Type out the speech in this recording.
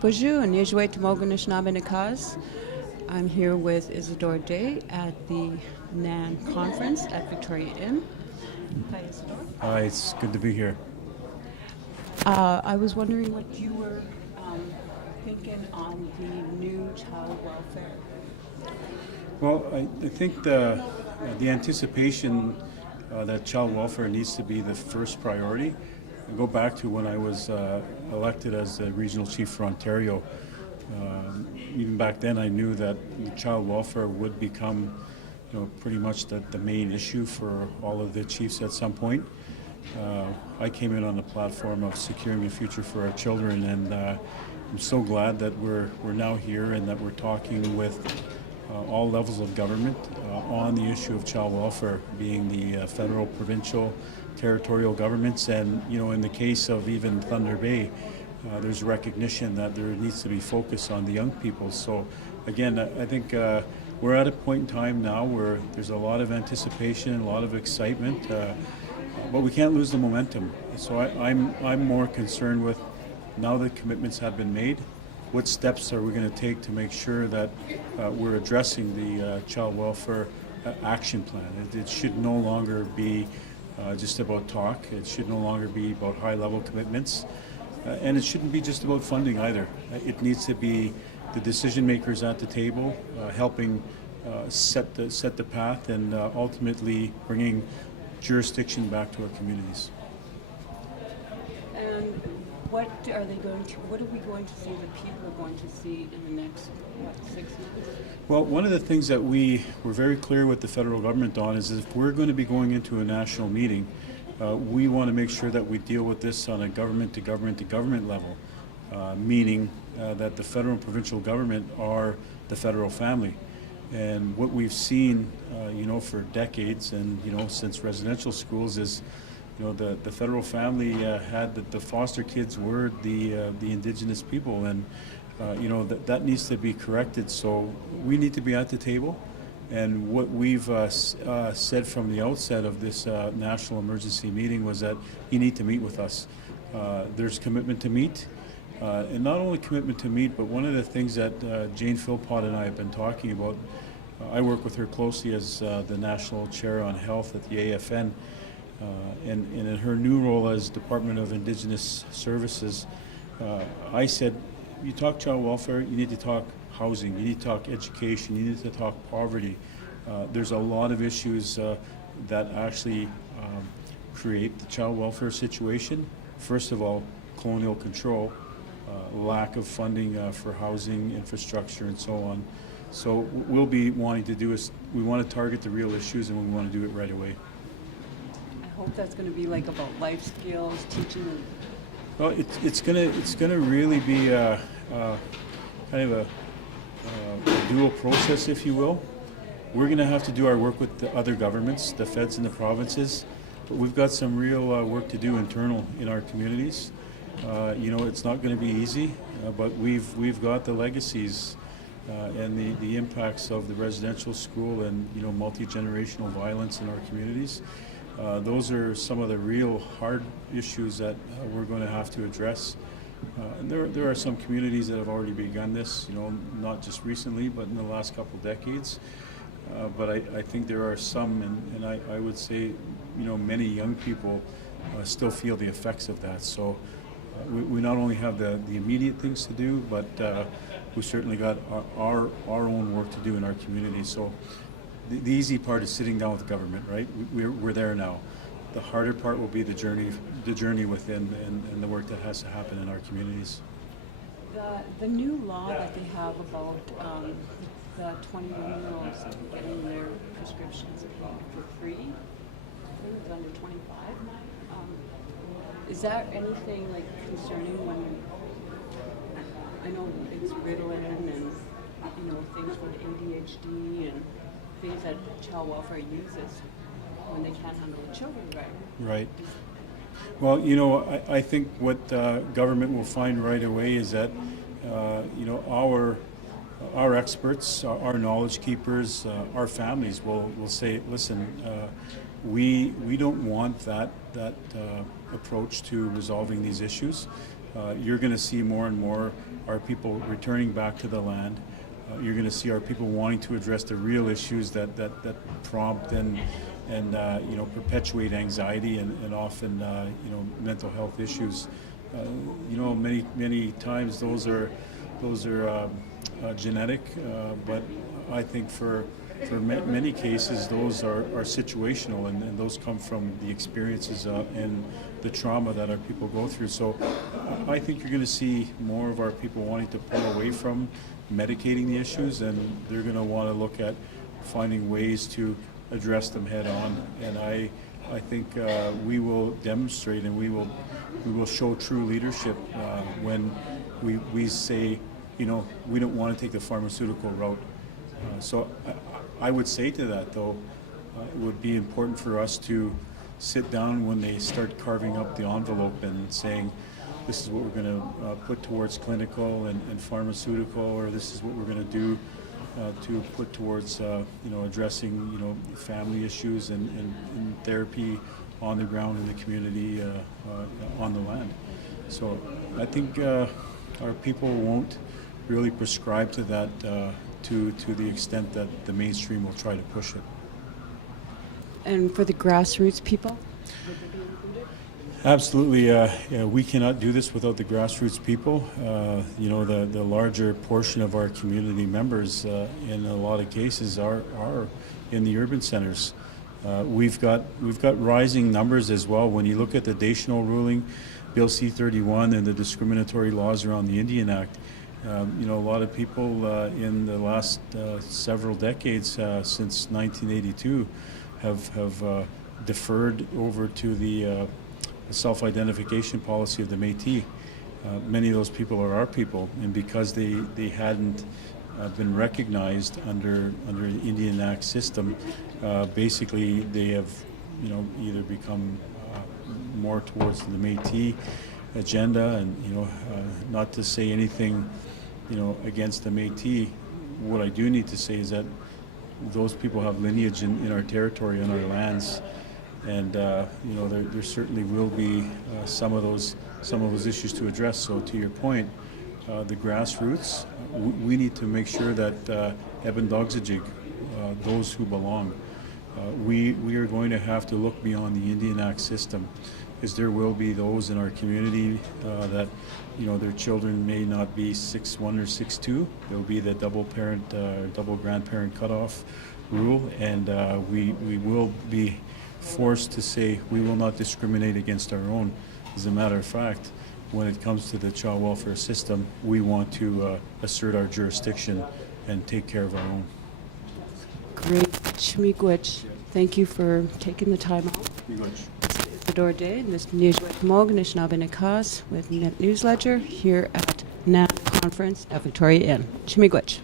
Bonjour, Nijwe Tumoganishnabinakaz. I'm here with Isadore Day at the NAN conference at Victoria Inn. Hi, Isadore. Hi, it's good to be here. I was wondering what you were thinking on the new child welfare. Well, I think the anticipation that child welfare needs to be the first priority. I go back to when I was elected as the Regional Chief for Ontario. Even back then, I knew that child welfare would become, pretty much the main issue for all of the chiefs at some point. I came in on the platform of securing a future for our children, and I'm so glad that we're now here and that we're talking with all levels of government on the issue of child welfare, being the federal, provincial, territorial governments, and in the case of even Thunder Bay, there's recognition that there needs to be focus on the young people. So again, I think we're at a point in time now where there's a lot of anticipation, a lot of excitement, but we can't lose the momentum. So I'm more concerned with, now that commitments have been made, what steps are we going to take to make sure that we're addressing the child welfare action plan? It should no longer be just about talk. It should no longer be about high-level commitments. And it shouldn't be just about funding either. It needs to be the decision makers at the table helping set the path and ultimately bringing jurisdiction back to our communities. And what are we going to see, the people are going to see in the next, 6 months? Well, one of the things that we were very clear with the federal government on is if we're going to be going into a national meeting, we want to make sure that we deal with this on a government-to-government level, meaning that the federal and provincial government are the federal family. And what we've seen, for decades and, since residential schools is, the federal family had the foster kids were the Indigenous people, and that needs to be corrected. So we need to be at the table, and what we've said from the outset of this national emergency meeting was that you need to meet with us. There's commitment to meet, and not only commitment to meet, but one of the things that Jane Philpott and I have been talking about. I work with her closely as the National Chair on Health at the AFN. And in her new role as Department of Indigenous Services, I said, you talk child welfare, you need to talk housing, you need to talk education, you need to talk poverty. There's a lot of issues that actually create the child welfare situation. First of all, colonial control, lack of funding for housing, infrastructure, and so on. So what we'll be wanting to do is we want to target the real issues, and we want to do it right away. I hope that's going to be about life skills, teaching them. Well, it's gonna really be kind of a dual process, if you will. We're going to have to do our work with the other governments, the feds and the provinces, but we've got some real work to do internal in our communities. It's not going to be easy, but we've got the legacies and the impacts of the residential school and multi-generational violence in our communities. Those are some of the real hard issues that we're going to have to address. And there are some communities that have already begun this, not just recently, but in the last couple of decades. But I think there are some, and I would say, many young people still feel the effects of that. So we not only have the immediate things to do, but we certainly got our own work to do in our community. So the easy part is sitting down with the government, right? We're there now. The harder part will be the journey within and the work that has to happen in our communities. The new law that they have about the 21-year-olds getting their prescriptions for free, I think it's under 25. Is that anything concerning when, I know it's Ritalin and things with ADHD and things that child welfare uses when they can't handle the children right? Right. Well, I think what government will find right away is that, our experts, our knowledge keepers, our families will say, listen, we don't want that approach to resolving these issues. You're going to see more and more our people returning back to the land. You're going to see our people wanting to address the real issues that prompt and perpetuate anxiety and often mental health issues. Many times those are genetic, but I think for many cases those are situational, and those come from the experiences and the trauma that our people go through. So I think you're going to see more of our people wanting to pull away from medicating the issues, and they're going to want to look at finding ways to address them head on. And I think we will demonstrate, and we will show true leadership when we say, we don't want to take the pharmaceutical route. So I would say to that, though, it would be important for us to sit down when they start carving up the envelope and saying, this is what we're going to put towards clinical and pharmaceutical, or this is what we're going to do to put towards addressing family issues and therapy on the ground in the community, on the land. So I think our people won't really prescribe to that to the extent that the mainstream will try to push it. And for the grassroots people, would they be included? Absolutely. We cannot do this without the grassroots people. The larger portion of our community members in a lot of cases are in the urban centers. We've got rising numbers as well. When you look at the Deschanel ruling, Bill C-31, and the discriminatory laws around the Indian Act, a lot of people in the last several decades, since 1982, have deferred over to the self-identification policy of the Métis. Many of those people are our people, and because they hadn't been recognized under the Indian Act system, basically they have either become more towards the Métis agenda, and not to say anything against the Métis. What I do need to say is that those people have lineage in our territory, on our lands, and there certainly will be some of those issues to address. So to your point, the grassroots, we need to make sure that Eben Dogsajig, those who belong, we are going to have to look beyond the Indian Act system, because there will be those in our community that their children may not be 6'1" or 6'2". There will be the double grandparent cutoff rule, and we will be forced to say we will not discriminate against our own. As a matter of fact, when it comes to the child welfare system, we want to assert our jurisdiction and take care of our own. Great. Chmiigwech, thank you for taking the time out. Isadore Day, this Newsweek Mog, Nishnabinikas with Newsledger here at NAB Conference at Victoria Inn. Chmiigwech.